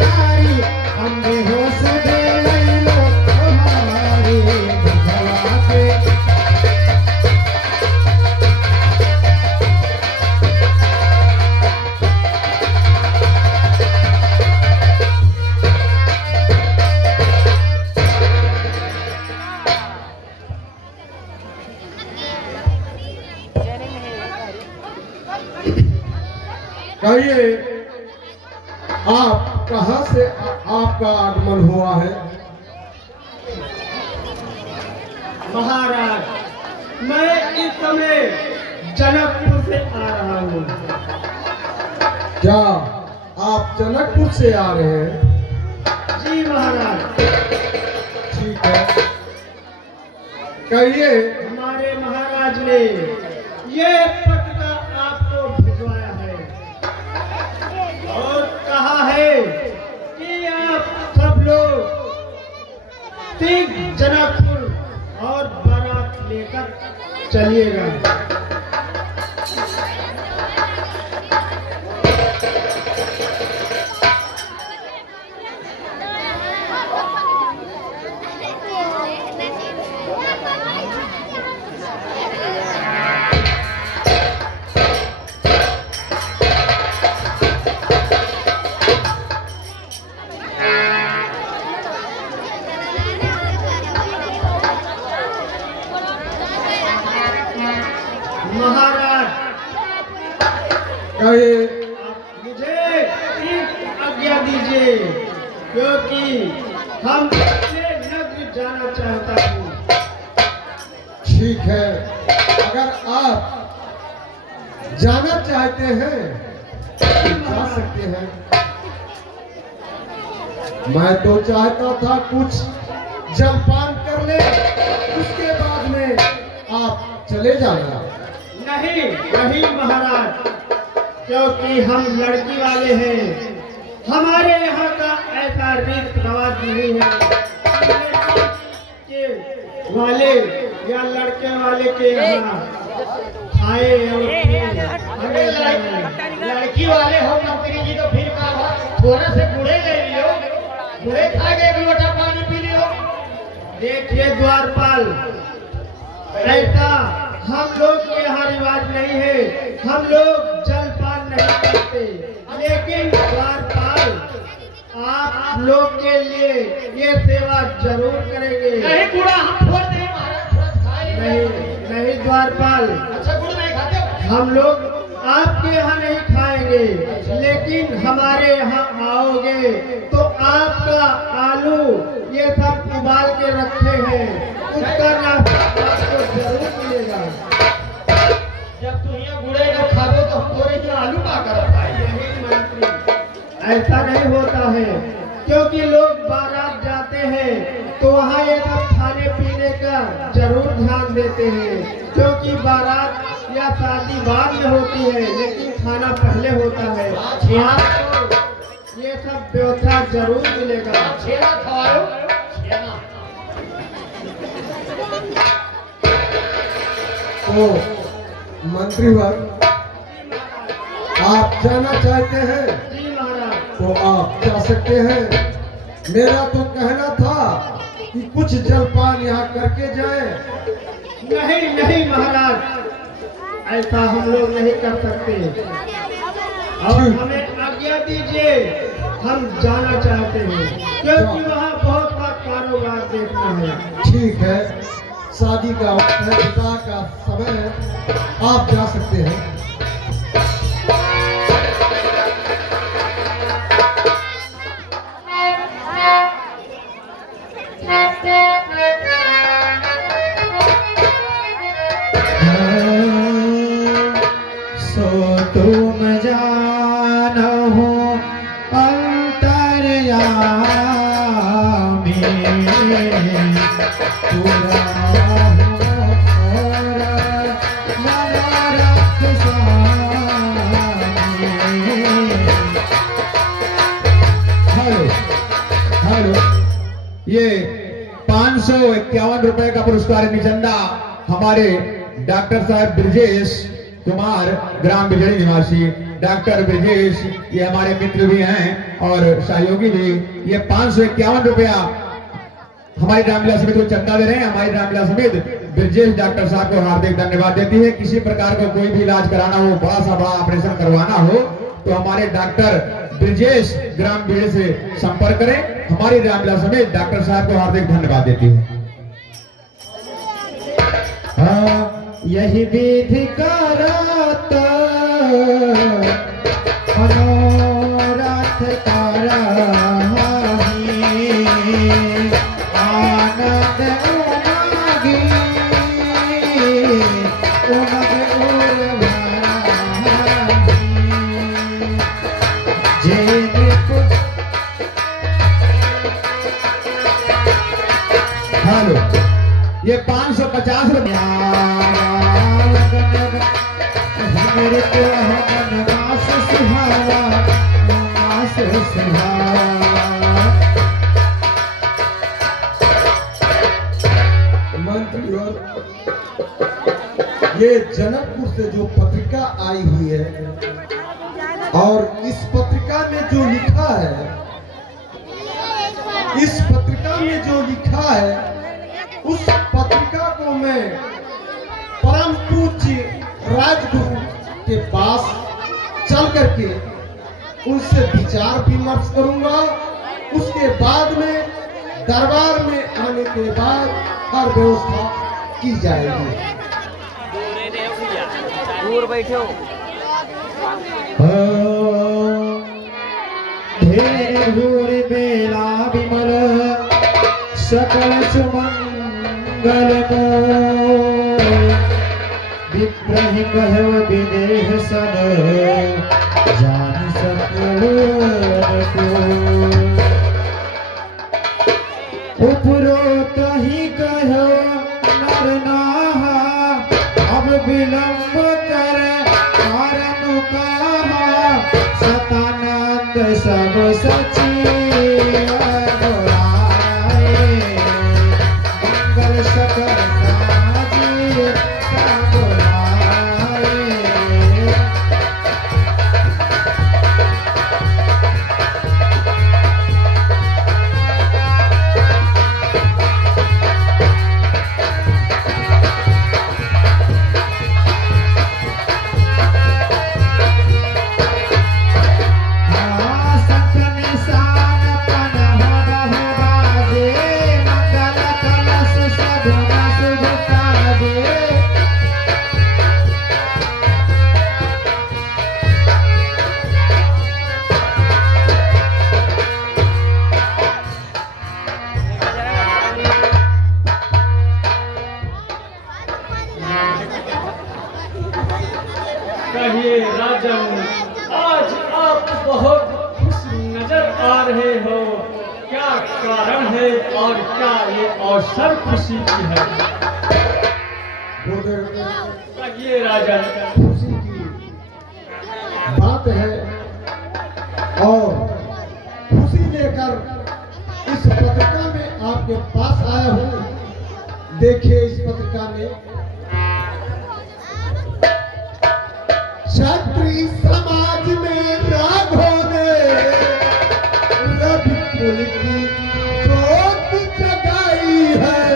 नारी हम बेहोश दे लो हमारी भगवा के। कहिए आप कहां से आपका आगमन हुआ है? महाराज, मैं इस समय जनकपुर से आ रहा हूँ। क्या आप जनकपुर से आ रहे हैं? जी महाराज। ठीक है, कहिए। हमारे महाराज ने ये पत्र आपको भिजवाया है और कहा है कि आप सब लोग शीघ्र जनकपुर और बारात लेकर चलिएगा। महाराज, कहिए। मुझे एक आज्ञा दीजिए, क्योंकि हम अपने नगर जाना चाहता हूँ। ठीक है, अगर आप जाना चाहते हैं तो जा सकते हैं। मैं तो चाहता था कुछ जलपान कर ले, उसके बाद में आप चले जाना। नहीं नहीं महाराज, क्योंकि हम लड़की वाले हैं। हमारे यहाँ का ऐसा रीत रिवाज नहीं है कि वाले या लड़के वाले के यहाँ खाए और लड़की वाले हो मंत्री जी तो फिर का थोड़े से बूढ़े ले लियो, बूढ़े खा के एक लोटा पानी पी लियो। देखिए द्वारपाल, ऐसा हम लोग के यहाँ रिवाज नहीं है। हम लोग जलपान नहीं करते, लेकिन द्वारपाल आप लोग के लिए ये सेवा जरूर करेंगे। नहीं गुड़ा हम छोड़ दें महाराज, थोड़ा खाए। नहीं नहीं द्वारपाल, अच्छा गुड़ नहीं खाते हो? हम लोग आपके यहाँ नहीं खाएंगे, लेकिन हमारे यहाँ आओगे तो आपका आलू ये सब उबाल के रखे हैं, उसका नाश्ता आपको जरूर मिलेगा। जब तू यहाँ गुड़े का खाबो तो हम तोरे जो आलू पा कर खाएंगे। नहीं मंत्री, ऐसा नहीं होता है, क्योंकि लोग बारात जाते हैं तो वहाँ ये सब खाने पीने का जरूर ध्यान देते हैं, क्योंकि बारात या शादी बाद में होती है, लेकिन खाना पहले होता है। आपको ये सब व्यवस्था जरूर मिलेगा। छेना खवाओ, छेना। तो मंत्रीवर, आप जाना चाहते हैं जी महाराज। तो आप जा सकते हैं। मेरा तो कहना था कि कुछ जलपान यहाँ करके जाए। नहीं नहीं महाराज, ऐसा हम लोग नहीं कर सकते और हमें आज्ञा दीजिए, हम जाना चाहते हैं, क्योंकि वहाँ बहुत सा कारोबार देखना है। ठीक है, शादी का वक्त है, विवाह का समय है, आप जा सकते हैं। सो तुम जानो अंतर्यामी, पूरा ये 551 रुपए का पुरस्कार निचंदा हमारे डॉक्टर साहब ब्रजेश कुमार, ग्राम बिजड़ी निवासी, डॉक्टर ब्रजेश, ये हमारे मित्र भी हैं और सहयोगी भी, ये 551 रुपया हमारी रामलीला समिति को चंदा दे रहे हैं। हमारी रामलीला समिति ब्रजेश डॉक्टर साहब को हार्दिक धन्यवाद देती है। किसी प्रकार का कोई भी इलाज कराना हो, बड़ा सा बड़ा ऑपरेशन करवाना हो, तो हमारे डॉक्टर ब्रजेश ग्राम बीड़े से संपर्क करें। हमारी रामलीला समिति डॉक्टर साहब को हार्दिक धन्यवाद देती है। यही विधि करत मनोरथ करहि, आनंद उमगी उमग उर्वरहि। हेलो, ये 550 रुपया मेरे को मास सुहावा, मास सुहावा। मंत्री और ये जनकपुर से जो पत्रिका आई हुई है और इस पत्रिका में जो लिखा है, इस पत्रिका में जो लिखा है, उस पत्रिका को मैं परम पूज्य राजगुरु के पास चल करके उनसे विचार विमर्श करूंगा। उसके बाद में दरबार में आने के बाद हर व्यवस्था की जाएगी। दूर बैठे हो। ढेर बेला विमल सकल सुमंगल विप्रहि कहव विदेह सन, जान सकल को। उपरोत ही कहो नर नाहा, अब विलंब कर कारण कहा। सतानंद सब सची अगुराए, मंगल सकल साजी सगुराए। कहिए राजन, आज आप बहुत खुश नजर आ रहे हो, क्या कारण है और क्या ये अवसर खुशी की है? कहिए राजन। खुशी की बात है और खुशी लेकर इस पत्रिका में आपके पास आया हूँ। देखिए इस पत्रिका में क्षत्रिय समाज में राघव ने रवि कुल की ज्योत जगाई है।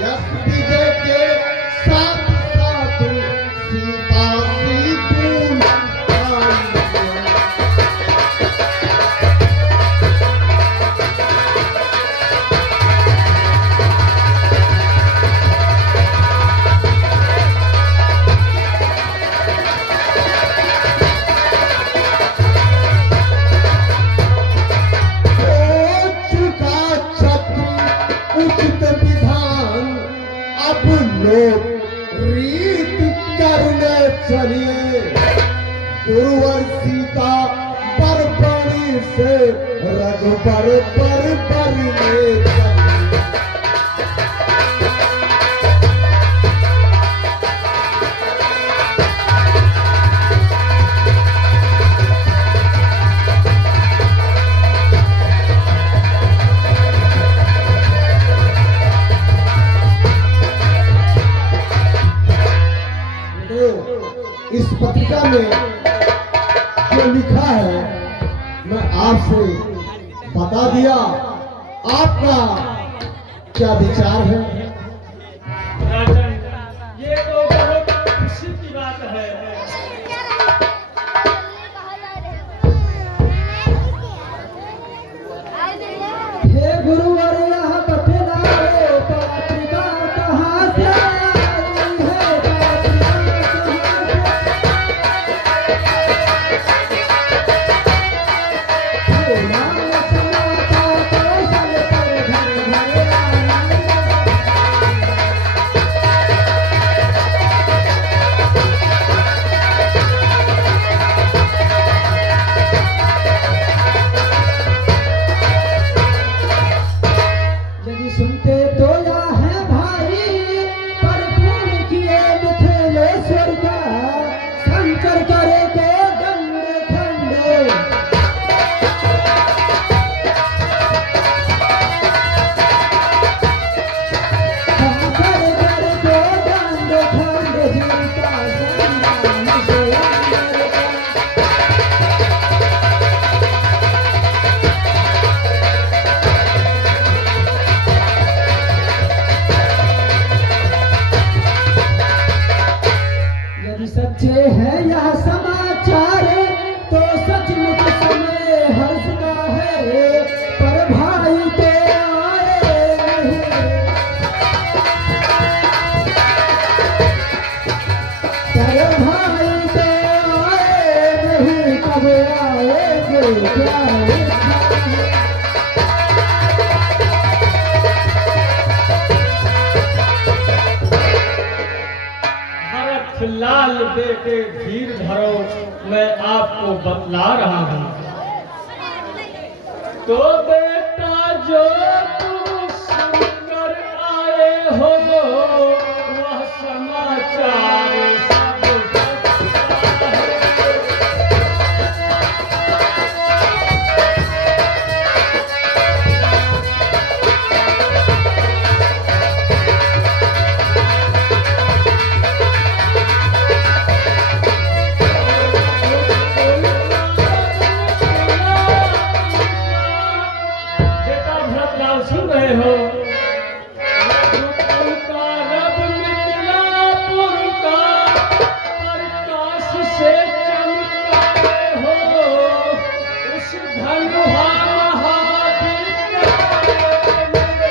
यश विजय के साथ साथ सीता सीतू आई है। उचित विधान अब लोग रीत करने चलिए। गुरुवर सीता बरबरी से रघुबर पर बरने चलिए। इस पत्रिका में आपसे बता दिया। आपका क्या विचार है? राजन, ये तो बहुत खुशी की बात है। हे गुरुवर यह बतलाओ पत्रिका कहाँ से आई है, पत्रिका कहाँ से? लाल समाता कौशल पर घर घर आना। यदि सुनते तो या है भाई, पर पूर्ण किए मिथिलेश्वर का, शंकर करे को दंड खंड। शंकर करे को दंड खंड, जिनका सम्मान से अंदर का। यदि सच्चे है यह समाचार, तो सचमुच समय हर्ष का है, पर भाई तो आए नहीं। पर भाई तो आए नहीं, कब आएंगे क्या लिखा है? भरत लाल बेटे धीर धरो, मैं आपको बतला रहा हूँ। तो बेटा जो तुम सुनकर आए हो, वह समाचार सब सच्चा है। बेटा भरतलाल सुन रहे हो? रघुकुल का रब मिथिलापुर का, प्रकाश से चमकाए हो, उस धनुहा महाविद्यालय में।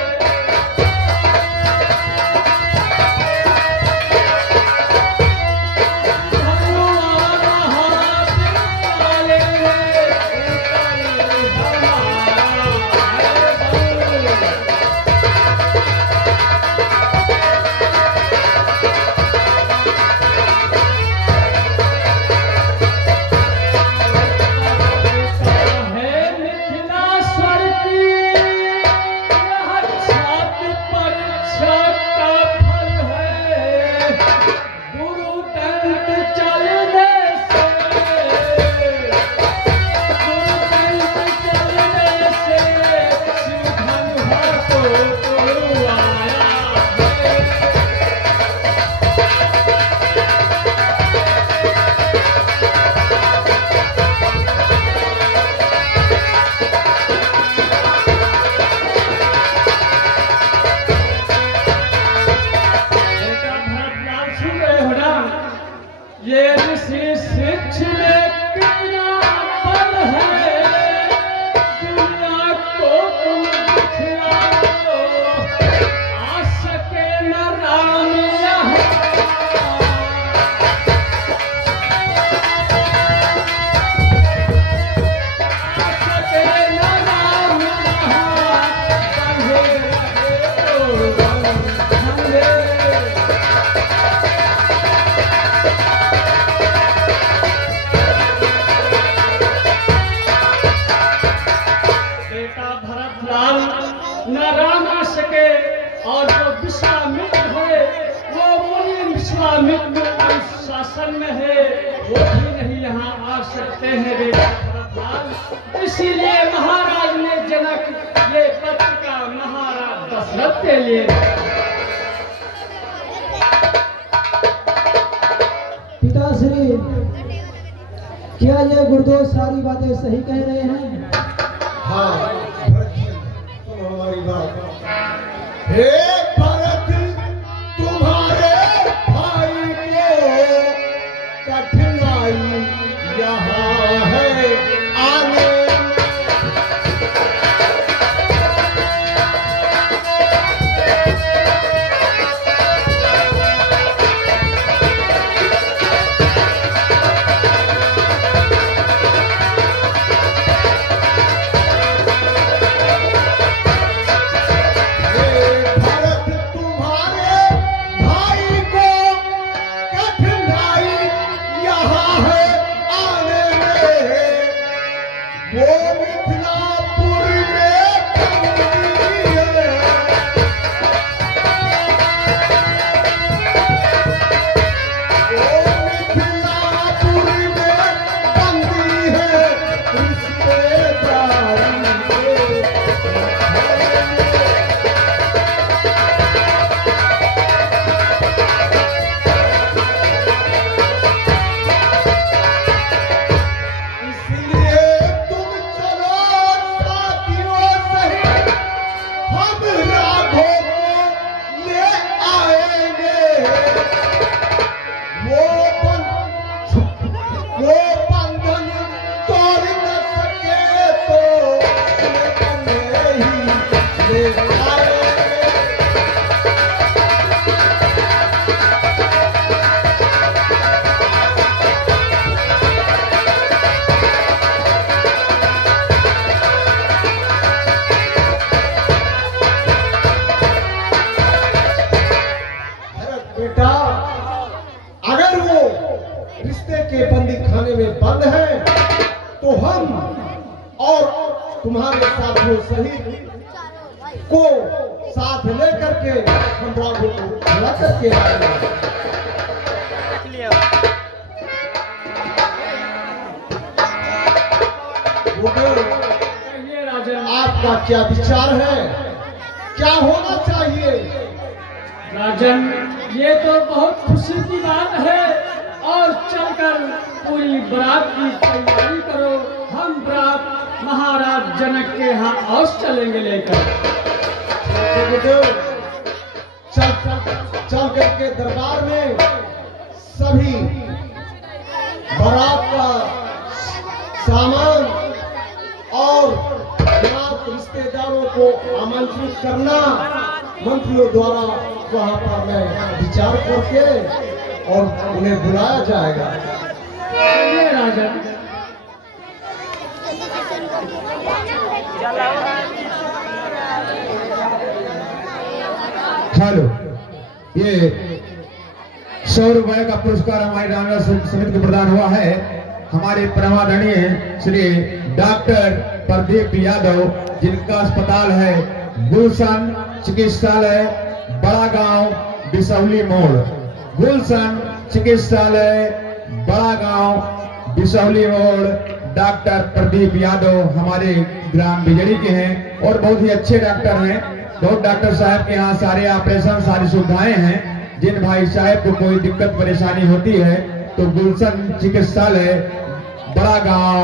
ये ऋषि शिक्ष में कितना बल है, दुनिया को तुम दिखलाओ, आ सके न राम यहाँ। आ सके न राम यहाँ, बंधे रहे तो बंधे। न राम आ सके, और जो विश्वामित्र है वो मुनि विश्वामित्र शासन में है, वो भी नहीं यहाँ आ सकते हैं बेटा भरतलाल। इसीलिए महाराज ने जनक ये पत्रिका महाराज दशरथ के लिए। पिताश्री, क्या ये गुरुदेव सारी बातें सही कह रहे हैं? मिथिलापुर में बंदी है। ओ मिथिलापुर में बंदी है, रिश्तेदारी में। इसलिए तुम चलो साथियों सहित, हम राघो को ले आएंगे। वो बंधन तोड़ न सके तो लेकर ही ले आएंगे। भरत बेटा, अगर वो रिश्ते के बंदी खाने में बंद है तो हम और तुम्हारे साथियों सहित को साथ लेकर के हम राघो को खड़ा करके आएंगे। गुरुदेव, कहिए राजन। आपका क्या विचार है? क्या होना चाहिए? राजन, ये तो बहुत खुशी की बात है, और चलकर पूरी बारात की तैयारी करो। हम बारात महाराज जनक के यहाँ और चलेंगे लेकर। गुरुदेव, चल करके दरबार में सभी बारात का सामान और बारात रिश्तेदारों को आमंत्रित करना मंत्रियों द्वारा वहां पर मैं विचार करके और उन्हें बुलाया जाएगा। चलिए राजन। हेलो, ये 100 रुपए का पुरस्कार हमारी रामलीला समिति को प्रदान हुआ है। हमारे परमादरणीय श्री डॉक्टर प्रदीप यादव, जिनका अस्पताल है गुलशन चिकित्सालय, बड़ा गांव बिसौली मोड़। गुलशन चिकित्सालय, बड़ा गांव बिसौली मोड़। डॉक्टर प्रदीप यादव हमारे ग्राम बिजड़ी के हैं और बहुत ही अच्छे डॉक्टर हैं। बहुत डॉक्टर साहब के यहाँ सारे ऑपरेशन, सारी सुविधाएं हैं। जिन भाई साहब को कोई दिक्कत परेशानी होती है तो गुलशन चिकित्सालय, बड़ा गांव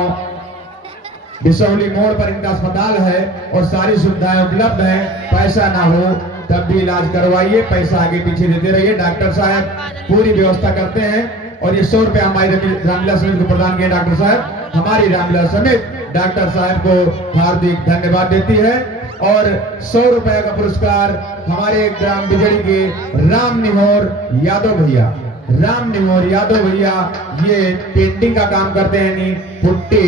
बिसौली मोड़ पर इनका अस्पताल है और सारी सुविधाएं उपलब्ध हैं। पैसा ना हो तब भी इलाज करवाइए, पैसा आगे पीछे देते रहिए। डॉक्टर साहब पूरी व्यवस्था करते हैं और ये 100 रुपए हमारी रामलीला समिति को प्रदान किए डॉक्टर साहब। हमारी रामलीला समिति डॉक्टर साहब को हार्दिक धन्यवाद देती है। और 100 रुपए का पुरस्कार हमारे ग्राम बिजड़ी के राम निहोर यादव भैया, राम निहोर यादव भैया, ये पेंटिंग का काम करते हैं, नी पुट्टी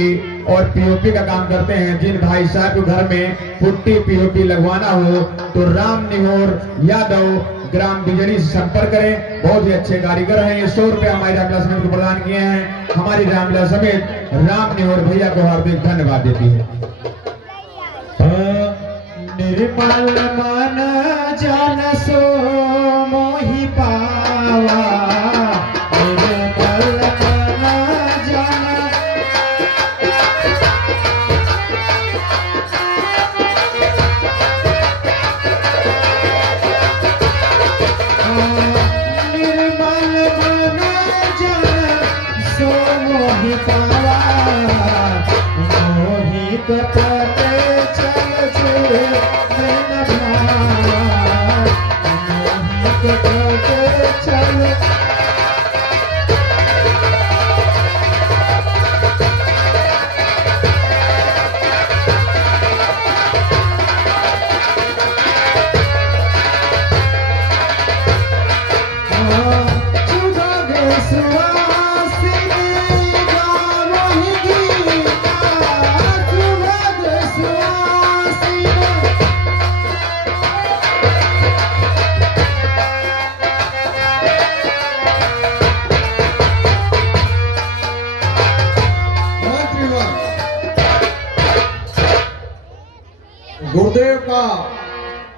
और पीओपी का काम करते हैं। जिन भाई साहब को घर में पुट्टी पीओपी लगवाना हो तो राम निहोर यादव ग्राम बिजड़ी से संपर्क करें। बहुत ही अच्छे कारीगर हैं। ये 100 रुपए हमारी रामलीला समिति को प्रदान किए हैं। हमारी रामलीला समिति राम निहोर भैया को हार्दिक धन्यवाद देती है। निर्मल मन जन सो मोहि पावा, निर्मल मन जन निर्मल मन जन सो मोहि पावा, मोहि कपटे चल छे मन भावा, मोहि कपटे चल सुहासिनी गावहि गीता, गुरुदेव का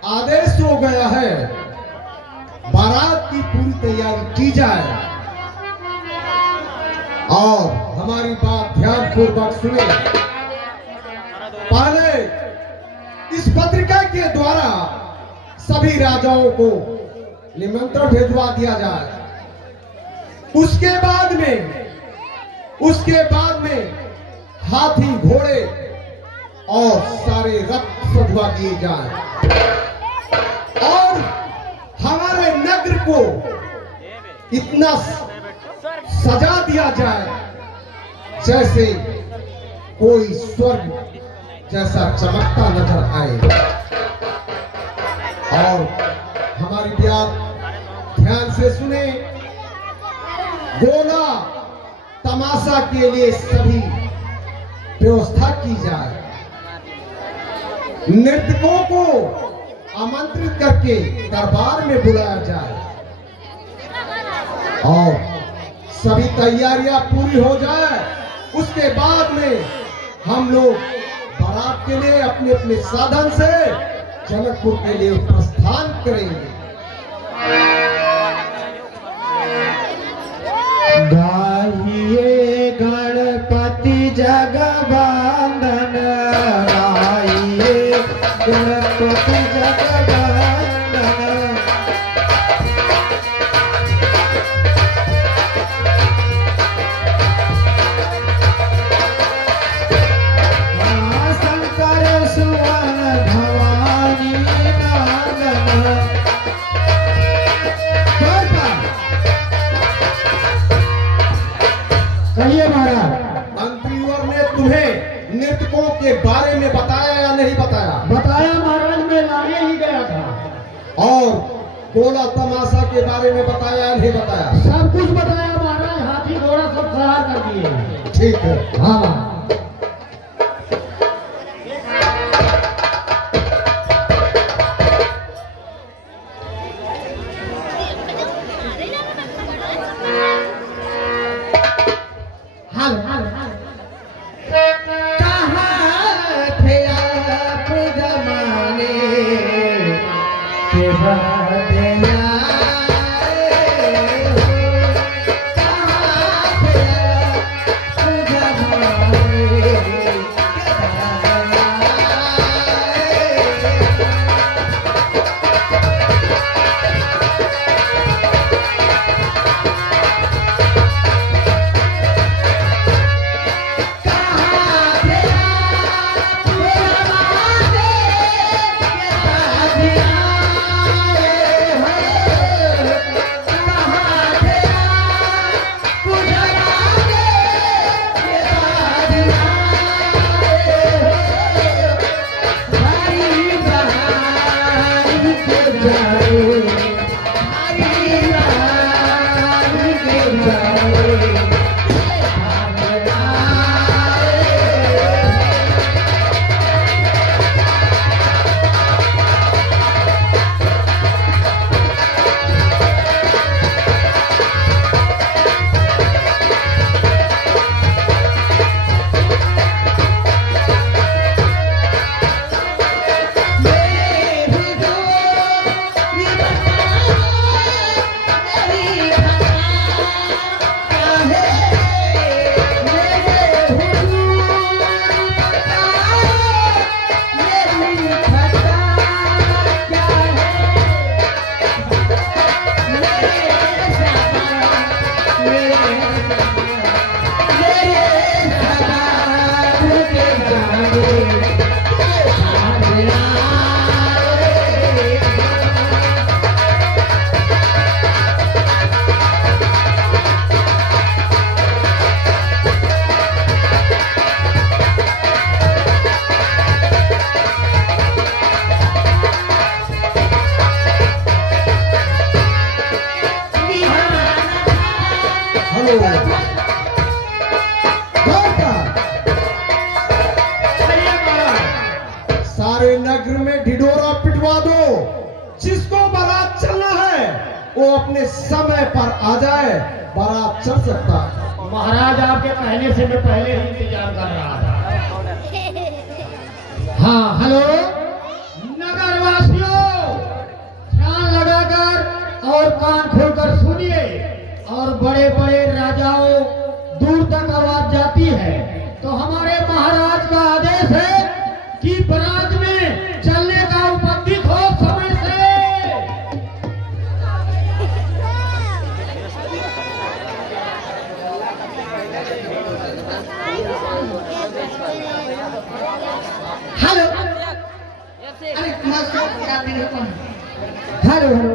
आदेश हो गया है, बारात की पूरी तैयारी की जाए। और हमारी बात ध्यान पूर्वक सुने। पहले इस पत्रिका के द्वारा सभी राजाओं को निमंत्रण भेजवा दिया जाए। उसके बाद में हाथी घोड़े और सारे रथ सजवा दिए जाए और हमारे नगर को इतना सजा दिया जाए जैसे कोई स्वर्ग जैसा चमकता नजर आए। और हमारी बात ध्यान से सुने। गोला तमाशा के लिए सभी व्यवस्था की जाए। नर्तकों को आमंत्रित करके दरबार में बुलाया जाए और सभी तैयारियां पूरी हो जाए। उसके बाद में हम लोग बारात के लिए अपने अपने साधन से जनकपुर के लिए प्रस्थान करेंगे। गाइए गणपति जगवंदन, गाइए गणपति जगवंदन। शंकर सुवन भवानी नंदन। कहिए महाराज, मंत्रीवर ने तुम्हें नृतकों के बारे में बताया या नहीं बताया? बताया महाराज, मैं लाने ही गया था। और गोला तमाशा के बारे में बताया या नहीं बताया? सब कुछ बताया महाराज, हाथी घोड़ा सब खड़ा कर दिए। ठीक है। हाँ महाराज। सारे नगर में ढिढोरा पिटवा दो। जिसको बारात चलना है वो अपने समय पर आ जाए, बारात चल सकता है। महाराज आपके कहने से मैं पहले ही इंतजार कर रहा था। हाँ हेलो, हेलो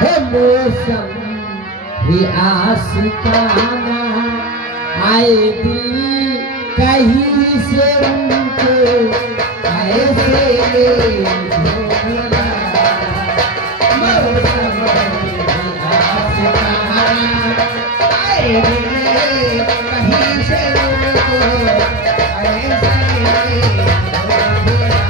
हे मौसम ही आशिकाना आए दिल कहीं से उनको ऐसे ढूंढना। मौसम ही आशिकाना आए दिल कहीं से उनको ऐसे ढूंढना।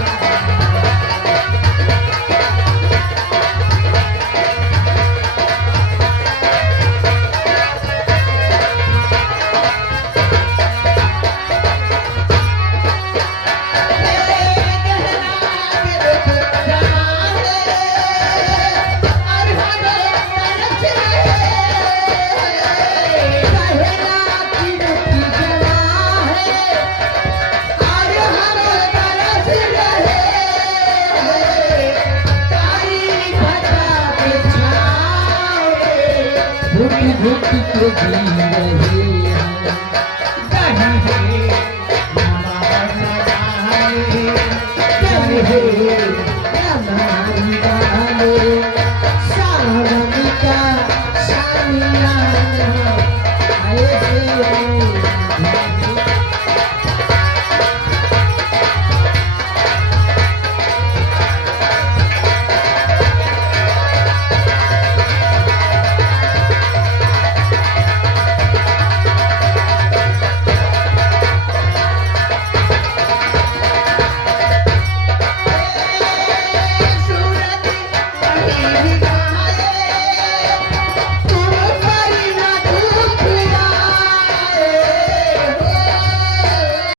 घुट के जी रहे हैं कहीं है हमारी वाले सावन का सामियाना ऐसे